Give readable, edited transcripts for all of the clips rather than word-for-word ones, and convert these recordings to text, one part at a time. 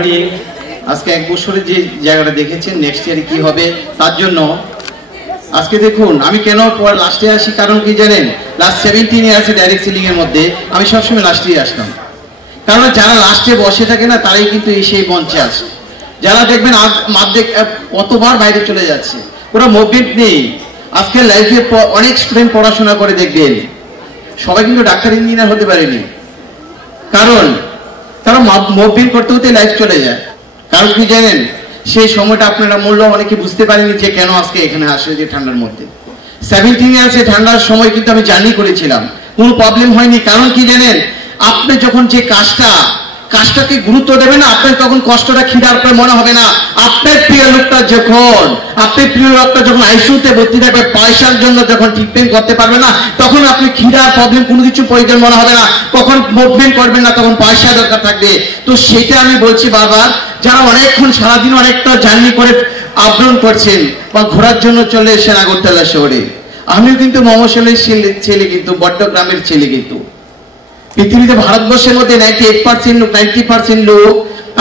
Company আজকে 1 বছরে যে জায়গাটা দেখেছেন নেক্সট ইয়ারে কি হবে তার জন্য আজকে দেখুন আমি কেন লাস্টে আসি, কারণ কি জানেন, লাস্ট 17 ইয়ার্সে ডাইরেক্ট সেলিং এর মধ্যে আমি সবসময় লাস্টেই আসতাম। কারণ যারা লাস্টে বসে থাকে না তারাই কিন্তু এই সেই মঞ্চে আসে। যারা দেখবেন কতবার বাইরে চলে যাচ্ছে, ওরা মুভমেন্ট নেই। আজকে লাইফে অনেক স্টুডেন্ট পড়াশোনা করে দেখবেন সবাই কিন্তু ডাক্তার ইঞ্জিনিয়ার হতে পারেনি, কারণ তারা মুভমেন্ট করতে হতে লাইফ চলে যায়। কারণ কি জানেন, সেই সময়টা আপনারা মূল্য অনেকে বুঝতে পারেনি যে কেন আজকে এখানে আসে যে ঠান্ডার মধ্যে। 17 ইয়ার্সে ঠান্ডার সময় কিন্তু আমি জার্নি করেছিলাম, কোনো প্রবলেম হয়নি। কারণ কি জানেন, আপনি যখন যে কাজটাকে গুরুত্ব দেবেন না, আপনার তখন কষ্টটা খিদার পর মনে হবে না। আপনার প্রিয় লোকটা যখন আইসিইউতে ভর্তি থাকবে, পয়সার জন্য যখন ট্রিটমেন্ট করতে পারবে না, তখন আপনি খিদার প্রবলেম কোনো কিছু প্রয়োজন মনে হবে না, কখন মুভমেন্ট করবেন না, তখন পয়সা দরকার থাকবে। তো সেটা আমি বলছি বারবার, যারা অনেকক্ষণ সারাদিন অনেকটা জার্নি করে আপডাউন করছেন বা ঘোরার জন্য চলে এসেছেন আগরতলা শহরে, আমিও কিন্তু মমশালের ছেলে, কিন্তু বড্ড গ্রামের ছেলে। কিন্তু পৃথিবীতে ভারতবর্ষের মধ্যে 90% লোক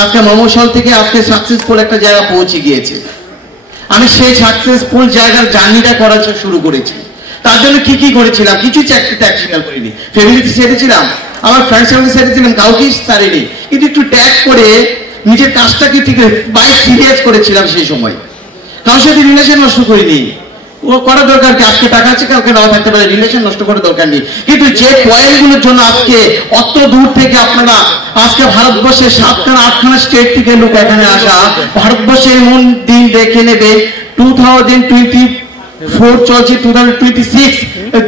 আজকে মমশাল থেকে আজকে সাকসেসফুল একটা জায়গা পৌঁছে গিয়েছে। আমি সেই সাকসেসফুল জায়গার জার্নিটা করা শুরু করেছি। তার জন্য কি করেছিলাম, কিছু চাকরি ত্যাগ স্বীকার করিনি। ফ্যামিলিতে ছেড়েছিলাম, আমার ফ্রেন্ডস সঙ্গে ছেড়েছিলাম, কাউকেই ছাড়িনি, কিন্তু একটু ট্যাগ করে নিজের কাজটাকে ঠিক বাই সিরিয়াস করেছিলাম সেই সময়। কারোর সাথে রিলেশন নষ্ট করিনি, ও করা দরকার কি, আজকে টাকা আছে কাউকে নাও থাকতে পারে, রিলেশন নষ্ট করার দরকার নেই। কিন্তু যে পয়েন্টগুলোর জন্য আজকে অত দূর থেকে আপনারা আজকে ভারতবর্ষের 7খানা স্টেট থেকে লোক এখানে আসা, ভারতবর্ষে এমন দিন দেখে নেবে 2024 চলছে, 2026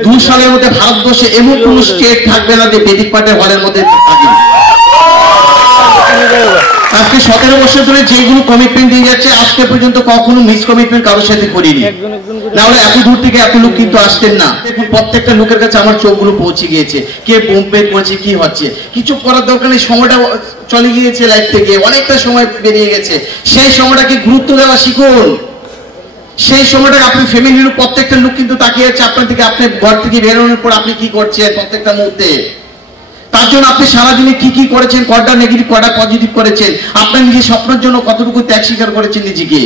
2 সালের মধ্যে ভারতবর্ষে এমন কোন স্টেট থাকবে না যে বেদিক পাঠের হলের মধ্যে থাকবে। আজকে 17 বছর ধরে যেগুলো কমিটমেন্ট দিয়ে যাচ্ছে, আজকে পর্যন্ত কখনো মিস কমিটমেন্ট কারোর সাথে করিনি, না হলে এত দূর থেকে এত লোক কিন্তু আসতেন না। দেখুন প্রত্যেকটা লোকের কাছে আমার চোখগুলো পৌঁছে গিয়েছে, কে বোম্বে করছে, কি হচ্ছে, কিছু করার দরকার নেই। সময়টা চলে গিয়েছে লাইফ থেকে, অনেকটা সময় বেরিয়ে গেছে। সেই সময়টাকে গুরুত্ব দেওয়া শিখুন। সেই সময়টাকে আপনি ফ্যামিলির প্রত্যেকটা লোক কিন্তু তাকিয়ে আছে আপনার দিকে, আপনি ঘর থেকে বেরোনোর পর আপনি কি করছেন প্রত্যেকটা মুহূর্তে। তার জন্য আপনি সারাদিনে কি করেছেন, কয়টা নেগেটিভ কয়টা পজিটিভ করেছেন, আপনার নিজের স্বপ্নের জন্য কতটুকু ত্যাগ স্বীকার করেছেন নিজেকে।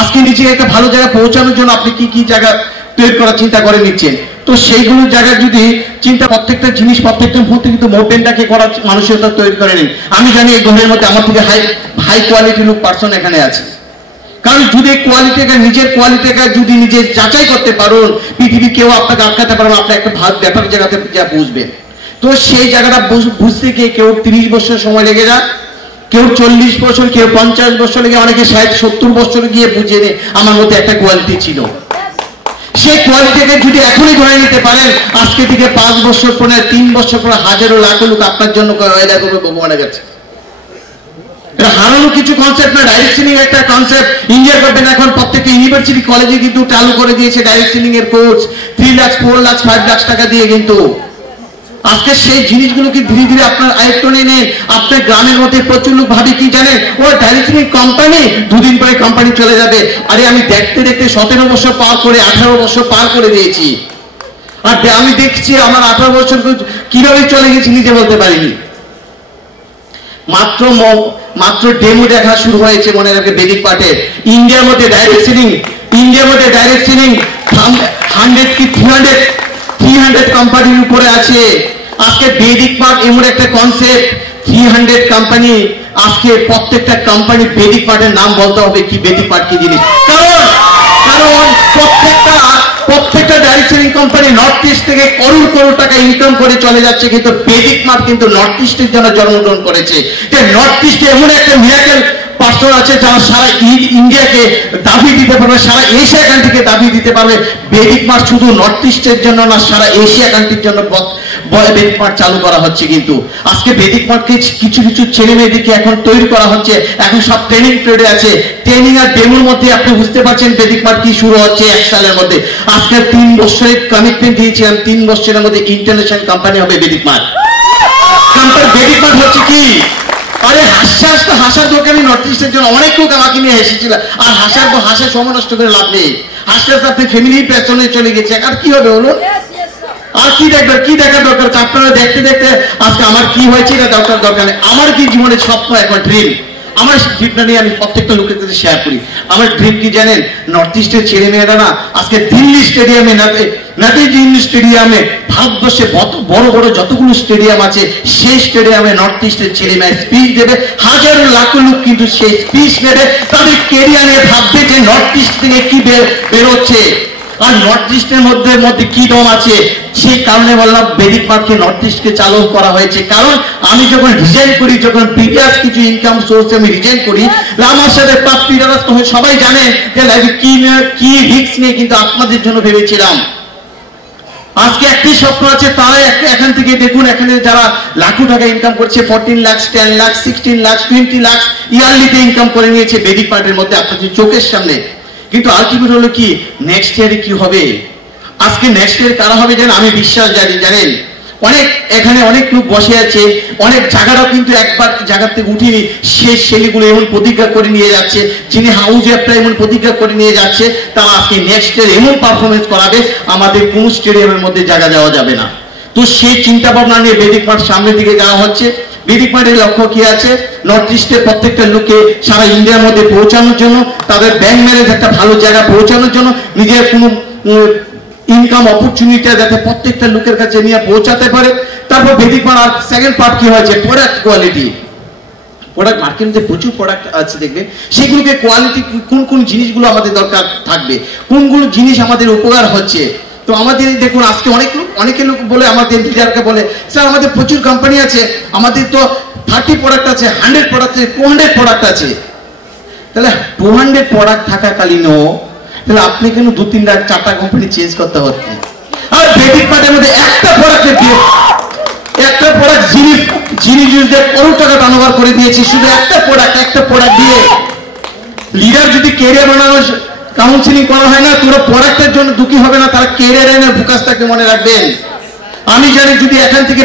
আজকে নিজেকে একটা ভালো জায়গায় পৌঁছানোর জন্য আপনি কি জায়গা তৈরি করার চিন্তা করে নিচ্ছেন। তো সেইগুলো জায়গায় যদি চিন্তা, প্রত্যেকটা জিনিস প্রত্যেকটা মুহূর্তে কিন্তু মুভমেন্টটাকে করার মানসিকতা তৈরি করে নিন। আমি জানি এই ঘরের মধ্যে আমার থেকে হাই কোয়ালিটি লোক পার্সন এখানে আছে। কারণ যদি নিজের কোয়ালিটিকে যদি নিজে যাচাই করতে পারুন, পৃথিবী কেউ আপনাকে আটকাতে পারবেন, আপনি একটা ব্যাপার জায়গাতে যা বুঝবেন। তো সেই জায়গাটা বুঝতে গিয়ে কেউ 30 বছর সময় লেগে যায়, কেউ 40 বছর, কেউ 50 বছর লেগে, অনেকে 60-70 বছর গিয়ে বুঝে নেয় আমার মধ্যে একটা কোয়ালিটি ছিল। সেই কোয়ালিটিকে যদি এখনই ধরে নিতে পারেন, আজকে থেকে 5 বছর পরে, 3 বছর পরে হাজারো লাখো লোক আপনার জন্য ভগবানের কাছে। এটা হারানো কিছু কনসেপ্ট না, ডাইরেকশনিং একটা কনসেপ্ট। ইন্ডিয়া গভর্নমেন্ট এখন প্রত্যেকটা ইউনিভার্সিটি কলেজে কিন্তু চালু করে দিয়েছে ডাইরেকশনিং এর কোর্স, 3 লাখ 4 লাখ 5 লাখ টাকা দিয়ে। কিন্তু আজকে সেই জিনিসগুলোকে ধীরে ধীরে আপনার আয়ত্ত নিয়ে নেন। আপনার গ্রামের মধ্যে প্রচুর লোক ভাবে কি জানেন, ও ডাইরেকশনিং কোম্পানি, 2 দিন পরে কোম্পানি চলে যাবে। আরে আমি দেখতে 17 বছর পার করে 18 বছর পার করে দিয়েছি, আর আমি দেখছি আমার 18 বছর কিভাবে চলে গেছি নিজে বলতে পারিনি। মাত্র ডেমো দেখা শুরু হয়েছে মনে রাখবে বেদিক পাঠে। ইন্ডিয়ার মধ্যে ডাইরেকশনিং 100 কি 300 কোম্পানির উপরে আছে। আজকে বেদিক পাঠ এমন একটা কনসেপ্ট, 300 কোম্পানি। আজকে প্রত্যেকটা কোম্পানি বেদিক পাঠের নাম বলতে হবে কি, বেদিক পাঠ কি জিনিস। কারণ প্রত্যেকটা ডাইরেকশনিং কোম্পানি নর্থ ইস্ট থেকে করোড় টাকা ইনকাম করে চলে যাচ্ছে, কিন্তু বেদিক পাঠ কিন্তু নর্থ ইস্টের জন্য জন্মগ্রহণ করেছে। যে নর্থ ইস্টে এমন একটা মিরাকেল পার্সন আছে যারা সারা ইন্ডিয়াকে দাবি দিতে পারবে, সারা এশিয়া কান্ট্রিকে দাবি দিতে পারবে। বেদিক পাঠ শুধু নর্থ ইস্টের জন্য না, সারা এশিয়া কান্ট্রির জন্য বেদিক পাঠ চালু করা হচ্ছে। কিন্তু আজকে বেদিক পাঠকে কিছু ছেলে মেয়েদেরকে এখন তৈরি করা হচ্ছে, এখন সব ট্রেনিং পিরিয়ডে আছে। ট্রেনিং আর ডেমোর মধ্যে আপনি বুঝতে পারছেন বেদিক পাঠ কি শুরু হচ্ছে 1 সালের মধ্যে। আজকে 3 বছরের কমিটমেন্ট দিয়েছিলাম, 3 বছরের মধ্যে ইন্টারন্যাশনাল কোম্পানি হবে বেদিক পাঠ। বেদিক পাঠ হচ্ছে কি, আরে হাসার দোকানে নর্থ ইস্টের জন্য অনেক লোক আমাকে নিয়ে হেসেছিল। আর হাসার সময় নষ্ট করে লাভ নেই। হাসতে আপনি ফ্যামিলির পেছনে চলে গেছে, আর কি হবে বলুন। আর কি দেখবেন, কি দেখার দরকার আছে? আপনারা দেখতে দেখতে আজকে আমার কি হয়েছে এটা দরকার নেই। আমার কি জীবনের স্বপ্ন, এখন ড্রিম, আমার ড্রিমটা নিয়ে আমি প্রত্যেকটা লোকের কাছে শেয়ার করি। আমার ড্রিম কি জানেন? নর্থ ইস্টের ছেলে মেয়েরা না আজকে দিল্লি স্টেডিয়ামে, দিল্লি স্টেডিয়ামে, ভারতবর্ষে বড় বড় যতগুলো স্টেডিয়াম আছে সেই স্টেডিয়ামে নর্থ ইস্টের ছেলে মেয়ে স্পিচ দেবে। হাজারো লাখো লোক কিন্তু সেই স্পিচ নেবে, তাদের কেরিয়ার নিয়ে ভাববে যে নর্থ ইস্ট থেকে কি বেরোচ্ছে আর নর্থ ইস্টের মধ্যে কি দম আছে। সেই কারণে বললাম বেদিক মাঠকে নর্থ ইস্টকে চালু করা হয়েছে। কারণ আমি যখন রিজাইন করি, যখন প্রিভিয়াস কিছু ইনকাম সোর্স আমি রিজাইন করি, আমার সাথে প্রাপ্তিরা সবাই জানে যে লাইফে কি রিস্ক নিয়ে কিন্তু আপনাদের জন্য ভেবেছিলাম। আজকে একটি স্বপ্ন আছে, তারা এখান থেকে দেখুন, এখানে যারা লাখো টাকা ইনকাম করছে, 14 লাখ, 10 লাখ, 16 লাখ, 20 লাখ ইয়ারলিতে ইনকাম করে নিয়েছে বেদিক মাঠের মধ্যে আপনাদের চোখের সামনে। কিন্তু আলটিমেট হলো কি, নেক্সট ইয়ারে কি হবে? আজকে নেক্সট ইয়ার কারা হবে জানেন? আমি বিশ্বাস জানেন অনেক এখানে অনেক লোক বসে আছে, অনেক জায়গাটাও কিন্তু একবার জায়গা থেকে উঠিনি, শেষ ছেলেগুলো এমন প্রতিজ্ঞা করে নিয়ে যাচ্ছে, যিনি হাউস একটা এমন প্রতিজ্ঞা করে নিয়ে যাচ্ছে, তারা আজকে নেক্সট ইয়ার এমন পারফরমেন্স করাবে আমাদের কোন স্টেডিয়ামের মধ্যে জায়গা দেওয়া যাবে না। তো সেই চিন্তা ভাবনা নিয়ে বেদিক মাঠ সামনের দিকে যাওয়া হচ্ছে। বেদিক মাঠের লক্ষ্য কি আছে? নর্থ ইস্টের প্রত্যেকটা লোককে সারা ইন্ডিয়ার মধ্যে পৌঁছানোর জন্য, তাদের ব্যাংক ম্যানেজ একটা ভালো জায়গা পৌঁছানোর জন্য, নিজের কোনো ইনকাম অপরচুনিটি যাতে প্রত্যেকটা লোকের কাছে নিয়ে পৌঁছাতে পারে। তারপর বেদিক মাঠ আর সেকেন্ড পার্ট কি হয়েছে? Product quality. প্রোডাক্ট মার্কেটে প্রচুর প্রোডাক্ট আছে দেখবে, সেগুলোকে কোয়ালিটি কোন কোন জিনিসগুলো আমাদের দরকার থাকবে, কোনগুলো জিনিস আমাদের উপকার হচ্ছে। তো আমাদের দেখুন আজকে অনেকে লোক বলে, আমাদের লিডারকে বলে, স্যার আমাদের প্রচুর কোম্পানি আছে, আমাদের তো 30 প্রোডাক্ট আছে, 100 প্রোডাক্ট আছে, 200 প্রোডাক্ট আছে। তাহলে 200 প্রোডাক্ট থাকাকালীনও তাহলে আপনি কেন 2-3 লাখ 4টা কোম্পানি চেঞ্জ করতে হচ্ছে? আর বেদিক মাঠের মধ্যে একটা প্রোডাক্ট জিনিস দিয়ে কোটি টাকা টার্নওভার করে দিয়েছি, শুধু একটা প্রোডাক্ট দিয়ে। লিডার যদি ক্যারিয়ার বানানোর কাউন্সিলিং করা হয় না, পুরো প্রোডাক্টের জন্য দুঃখী হবে না, তারা ক্যারিয়ার এনে ফোকাসটাকে মনে রাখবেন। আমি জানি যদি এখান থেকে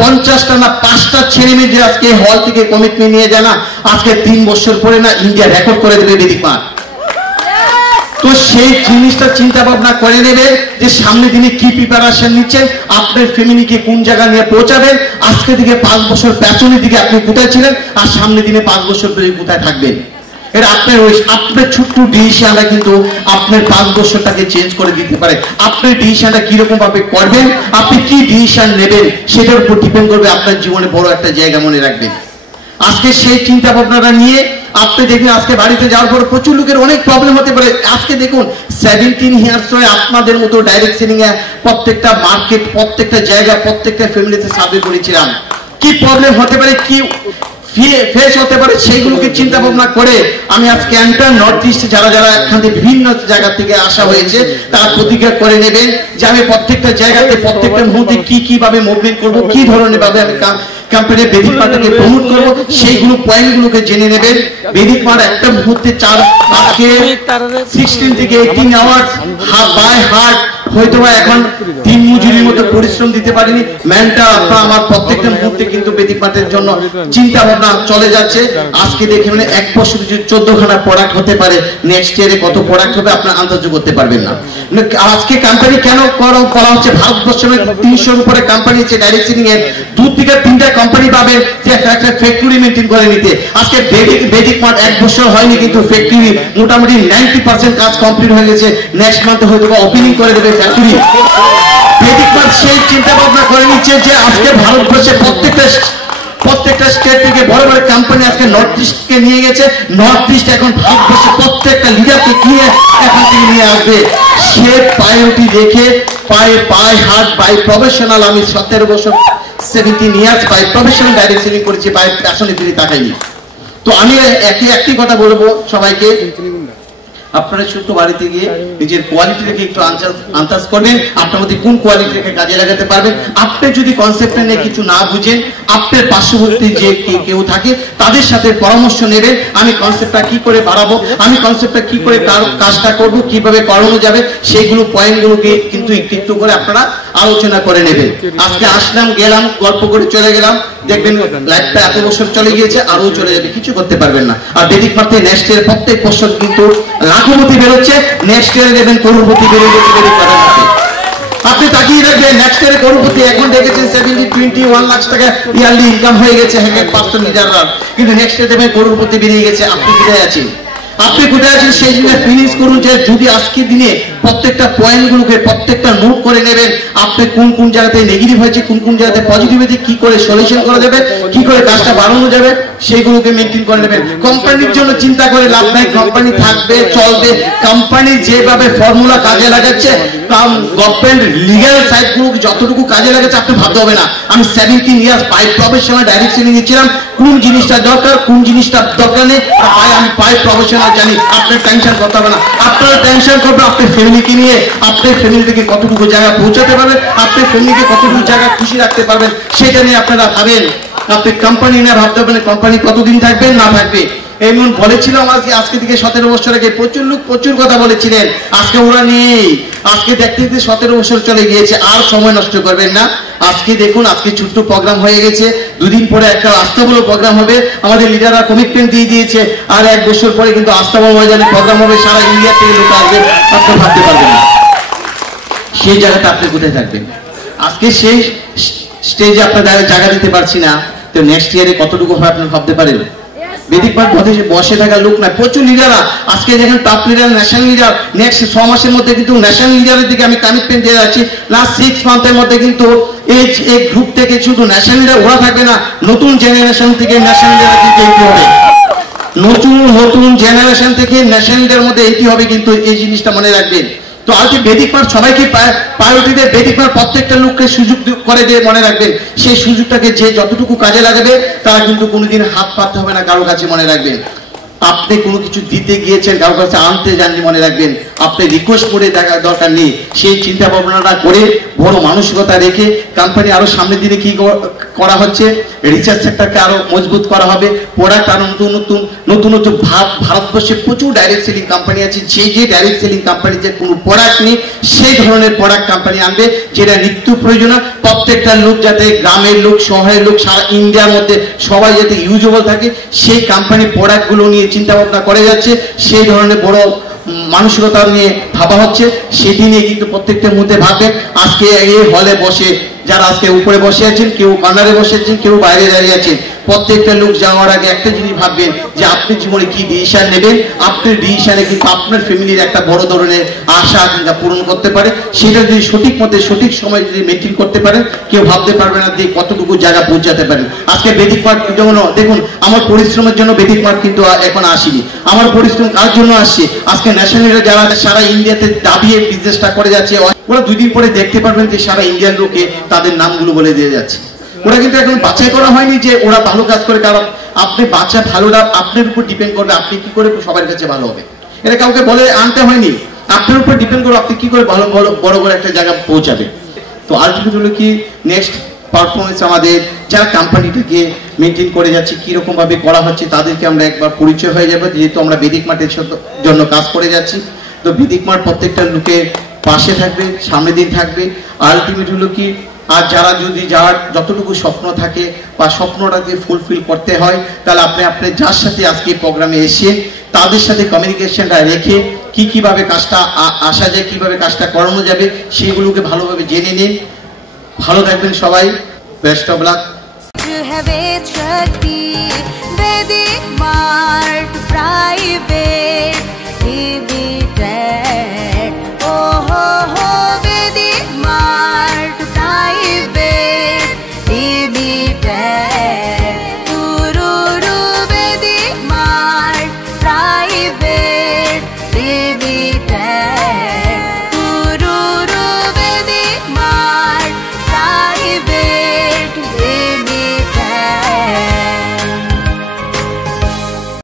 50টা না 5টা ছেলে মেয়ে যে আজকে হল থেকে কমিটমেন্ট নিয়ে যায় না, আজকে 3 বছর পরে না ইন্ডিয়া রেকর্ড করে দেবে বেদিক মাঠ। তো সেই জিনিসটা চিন্তা ভাবনা করে নেবে যে সামনে দিনে কি প্রিপারেশন নিচ্ছেন, আপনার ফ্যামিলিকে কোন জায়গা নিয়ে পৌঁছাবেন। আজকে থেকে 5 বছর পেছনের দিকে আপনি কোথায় ছিলেন, আর সামনে দিনে 5 বছর ধরে কোথায় থাকবেন। এটা আপনার ছোট্ট ডিসিশনটা কিন্তু আপনার 5 বছরটাকে চেঞ্জ করে দিতে পারে। আপনার ডিসিশনটা কিরকম ভাবে করবেন, আপনি কি ডিসিশন নেবেন, সেটার উপর ডিপেন্ড করবে আপনার জীবনে বড় একটা জায়গা মনে রাখবেন। আজকে সেই চিন্তা ভাবনাটা নিয়ে আপনি দেখবেন আজকে বাড়িতে যাওয়ার পর প্রচুর লোকের অনেক প্রবলেম হতে পারে। আজকে দেখুন 17 ইয়ার্স হয়ে আপনাদের মতো ডাইরেক্ট সেলিং এ প্রত্যেকটা মার্কেট, প্রত্যেকটা জায়গা, প্রত্যেকটা ফ্যামিলিতে সার্ভে করেছিলাম। কি প্রবলেম হতে পারে, কি ফেস হতে পারে, সেইগুলোকে চিন্তা ভাবনা করে আমি আজকে এন্টার নর্থ ইস্ট যারা এখান থেকে বিভিন্ন জায়গা থেকে আসা হয়েছে, তারা প্রতিজ্ঞা করে নেবেন যে আমি প্রত্যেকটা জায়গাতে প্রত্যেকটা মুহূর্তে কিভাবে মুভমেন্ট করবো, কি ধরনের ভাবে আমি কোম্পানির বেদিক মাঠটাকে প্রমোট করবো, সেইগুলো পয়েন্টগুলোকে জেনে নেবেন। বেদিক মাঠ একটা মুহূর্তে 16 থেকে 18 আওয়ার্স বাই হার্ট হয়তো এখন দিন মজুরির মতো পরিশ্রম দিতে পারিনি, ম্যানটা আপনার আমার প্রত্যেকটা মুহূর্তে কিন্তু বেদিক মাঠের জন্য চিন্তা ভাবনা চলে যাচ্ছে। আজকে দেখে মানে 1 বছর যদি 14খানা প্রোডাক্ট হতে পারে, নেক্সট ইয়ারে কত প্রোডাক্ট হবে আপনার আন্দাজ করতে পারবেন না। আজকে কোম্পানি কেন করা হচ্ছে? ভারতবর্ষের 300-এর উপরে কোম্পানি আছে ডাইরেক্ট সেলিং এর, 2 থেকে 3টা কোম্পানি পাবে যে একটা ফ্যাক্টরি মেনটেন করে নিতে। আজকে বেদিক মাঠ 1 বছর হয়নি, কিন্তু ফ্যাক্টরি মোটামুটি 90% কাজ কমপ্লিট হয়ে গেছে। নেক্সট মান্থে হয়তো ওপেনিং করে দেবে ফ্যাক্টরি। বেদিক মাঠ সেই চিন্তা ভাবনা করে নিচ্ছে যে আজকে ভারতবর্ষে প্রত্যেকটা স্টেট থেকে বড় বড় কোম্পানি আজকে নর্থ ইস্টকে নিয়ে গেছে। নর্থ ইস্ট এখন ভারতবর্ষে প্রত্যেকটা লিডারকে কিনে এখান থেকে নিয়ে আসবে। সে প্রায়োরিটি দেখে পায়ে হাত বাই প্রফেশনাল, আমি 17 বছর 17 years by professional direct selling করেছি, বাই প্যাশনে ফিরে তাকাইনি। তো আমি একটি কথা বলবো সবাইকে, আপনারা ছোট্ট বাড়িতে গিয়ে নিজের কোয়ালিটি রেখে একটু আন্দাজ করবেন আপনার মধ্যে কোন কোয়ালিটি রেখে কাজে লাগাতে পারবেন। আপনি যদি কনসেপ্ট নিয়ে কিছু না বুঝেন, আপনার পার্শ্ববর্তী যে কেউ থাকে তাদের সাথে পরামর্শ নেবেন, আমি কনসেপ্টটা কি করে বাড়াবো, আমি কনসেপ্টটা কি করে কাজটা করবো, কিভাবে করানো যাবে, সেইগুলো পয়েন্টগুলোকে কিন্তু একটু করে আপনারা আলোচনা করে নেবেন। আজকে আসলাম, গেলাম, গল্প করে চলে গেলাম, দেখবেন লাইফটা এত বছর চলে গিয়েছে, আরো চলে যাবে, কিছু করতে পারবেন না। আর বেদিক মাঠে নেক্সট ইয়ার প্রত্যেক বছর কিন্তু লাখপতি বেরোচ্ছে, নেক্সট ইয়ারে দেখবেন করোড়পতি বেরোচ্ছে বেদিক মাঠের মধ্যে। আপনি তাকিয়ে রাখবেন নেক্সট ইয়ারে করোড়পতি। এখন দেখেছেন 21 লাখ টাকা ইয়ারলি ইনকাম হয়ে গেছে 100% লিডাররা, কিন্তু নেক্সট ইয়ারে দেখবেন করোড়পতি বেরিয়ে গেছে। আপনি কোথায় আছেন? আপনি কোথায় আছেন সেই জিনিস ফিনিশ করুন। যে যদি আজকের দিনে প্রত্যেকটা পয়েন্টগুলোকে প্রত্যেকটা নোট করে নেবেন, আপনি কোন কোন জায়গাতে নেগেটিভ হয়েছে, কোন কোন জায়গাতে পজিটিভ হয়েছে, কি করে সলিউশন করা যাবে, কি করে কাজটা বাড়ানো যাবে, সেইগুলোকে মেনটেন করে নেবেন। কোম্পানির জন্য চিন্তা করে লাভ নাই, কোম্পানি থাকবে চলবে। কোম্পানি যেভাবে ফর্মুলা কাজে লাগাচ্ছে, গভর্নমেন্ট লিগ্যাল সাইডগুলোকে যতটুকু কাজে লাগাচ্ছে আপনি ভাবতে হবে না। আমি 17 years pipe professional direct selling গেছিলাম, কোন জিনিসটা দরকার কোন জিনিসটা দরকার নেই আমি পাইপ প্রফেশনাল জানি। আপনার টেনশন করতে হবে না। আপনারা টেনশন করবে আপনার ফ্যামিলিকে নিয়ে, আপনার ফ্যামিলিকে কতটুকু জায়গা পৌঁছাতে পারবেন, আপনার ফ্যামিলিকে কতটুকু জায়গা খুশি রাখতে পারবেন, সেটা নিয়ে আপনারা ভাবেন। আপনি কোম্পানি নিয়ে ভাবতে পারবেন কোম্পানি কতদিন থাকবে না থাকবে। এমন বলেছিলাম আজকে থেকে 17 বছর আগে প্রচুর লোক প্রচুর কথা বলেছিলেন, আজকে ওরা নেই। আজকে দেখতে দেখতে 17 বছর চলে গিয়েছে, আর সময় নষ্ট করবেন না। আজকে দেখুন, আজকে ছোট্ট প্রোগ্রাম হয়ে গেছে, দুদিন পরে একটা আস্থাবল প্রোগ্রাম হবে। আমাদের লিডাররা কমিটমেন্ট দিয়ে দিয়েছে, আর 1 বছর পরে কিন্তু আস্থাবল ময়দানে প্রোগ্রাম হবে, সারা ইন্ডিয়া থেকে লোক আসবে। আপনি ভাবতে পারবেন না সেই জায়গাটা আপনি কোথায় থাকবেন। আজকে সেই স্টেজে আপনার জায়গা দিতে পারছি না, তো নেক্সট ইয়ারে কতটুকু হয় আপনি ভাবতে পারেন। বেদিক পাঠ বসে থাকা লোক নাই, প্রচুর লিডাররা আজকে দেখেন top leader, national leader. Next 6 মাসের মধ্যে কিন্তু ন্যাশনাল লিডারের দিকে আমি কমিটমেন্ট দিয়ে যাচ্ছি। লাস্ট 6 মান্থের মধ্যে কিন্তু এই গ্রুপ থেকে শুধু ন্যাশনাল লিডার ওরা থাকবে না, নতুন জেনারেশন থেকে ন্যাশনাল লিডার কিন্তু এন্ট্রি হবে। নতুন জেনারেশন থেকে ন্যাশনাল লিডার মধ্যে এন্ট্রি হবে, কিন্তু এই জিনিসটা মনে রাখবেন। তো আজকে বেদিক পাঠ সবাইকে প্রায়োরিটি দিয়ে বেদিক পাঠ প্রত্যেকটা লোককে সুযোগ করে দিয়ে মনে রাখবেন, সেই সুযোগটাকে যে যতটুকু কাজে লাগাবে তারা কিন্তু কোনোদিন হাত পাততে হবে না কারো কাছে। মনে রাখবেন আপনি কোনো কিছু দিতে গিয়েছেন, কারো কাছে আনতে যাননি, মনে রাখবেন আপনি রিকোয়েস্ট করে দেখার দরকার নেই। সেই চিন্তা ভাবনাটা করে বড় মানসিকতা রেখে কোম্পানি আরো সামনের দিনে কি করা হচ্ছে, রিসার্চ সেক্টরকে আরো মজবুত করা হবে, প্রোডাক্ট আরো নতুন ভারতবর্ষে প্রচুর ডাইরেক্ট সেলিং কোম্পানি আছে। যে ডাইরেক্ট সেলিং কোম্পানি যে কোনো প্রোডাক্ট নেই সেই ধরনের প্রোডাক্ট কোম্পানি আনবে, যেটা নিত্য প্রয়োজনীয়। প্রত্যেকটা লোক যাতে গ্রামের লোক, শহরের লোক, সারা ইন্ডিয়ার মধ্যে সবাই যাতে ইউজেবল থাকে, সেই কোম্পানির প্রোডাক্টগুলো নিয়ে চিন্তা ভাবনা করে যাচ্ছে। সেই ধরনের বড় মানসিকতা নিয়ে ভাবা হচ্ছে, সেটি নিয়ে কিন্তু প্রত্যেকটার মধ্যে ভাববেন। আজকে এই হলে বসে যারা আজকে উপরে বসে আছেন, কেউ কর্নারে বসে আছেন, কেউ বাইরে দাঁড়িয়ে আছেন, প্রত্যেকটা লোক যাওয়ার আগে একটা জিনিস ভাববেন যে আপনি জীবনে কি ডিসিশন নেবেন। আপনার ডিসিশনে কিন্তু আপনার ফ্যামিলির একটা বড় ধরনের আশা আকাঙ্ক্ষা পূরণ করতে পারে। সেটা যদি সঠিক মতে সঠিক সময় যদি মেনটেন করতে পারেন, কেউ ভাবতে পারবে না যে কতটুকু জায়গা পৌঁছাতে পারেন। আজকে বেদিক পাঠ যেমন দেখুন, আমার পরিশ্রমের জন্য বেদিক পাঠ কিন্তু এখন আসেনি, আমার পরিশ্রম কার জন্য আসছে। আজকে ন্যাশনাল যারা সারা ইন্ডিয়াতে দাবিয়ে বিজনেসটা করে যাচ্ছে, ওরা 2 দিন পরে দেখতে পারবেন যে সারা ইন্ডিয়ার লোকে তাদের নামগুলো বলে দিয়ে যাচ্ছে। ওরা কিন্তু এখন বাছাই করা হয়নি যে ওরা ভালো কাজ করে, কারণ আপনি বাচ্চা ভালোটা আপনার উপর ডিপেন্ড করবে, আপনি কি করে সবার কাছে ভালো হবে। এটা কাউকে বলে আনতে হয়নি, আপনার উপর ডিপেন্ড করবে আপনি কি করে ভালো বড় একটা জায়গা পৌঁছাবে। তো আলটিমেট হলো কি, নেক্সট পারফরমেন্স আমাদের যারা কোম্পানিটাকে মেনটেন করে যাচ্ছে, কিরকম ভাবে করা হচ্ছে তাদেরকে আমরা একবার পরিচয় হয়ে যাবে, যেহেতু আমরা বেদিক মাঠের জন্য কাজ করে যাচ্ছি। তো বেদিক মাঠ প্রত্যেকটা লোকের পাশে থাকবে, সামনের দিন থাকবে। আলটিমেট হলো কি, আর যার যতটুকু স্বপ্ন থাকে বা স্বপ্নটাকে ফুলফিল করতে হয়, তাহলে আপনি যার সাথে আজকে প্রোগ্রামে এসে তাদের সাথে কমিউনিকেশনটা রেখে কিভাবে কাজটা আসা যায়, কিভাবে কাজটা করানো যাবে, সেগুলোকে ভালোভাবে জেনে নিন। ভালো থাকবেন সবাই, বেস্ট অফ লাক।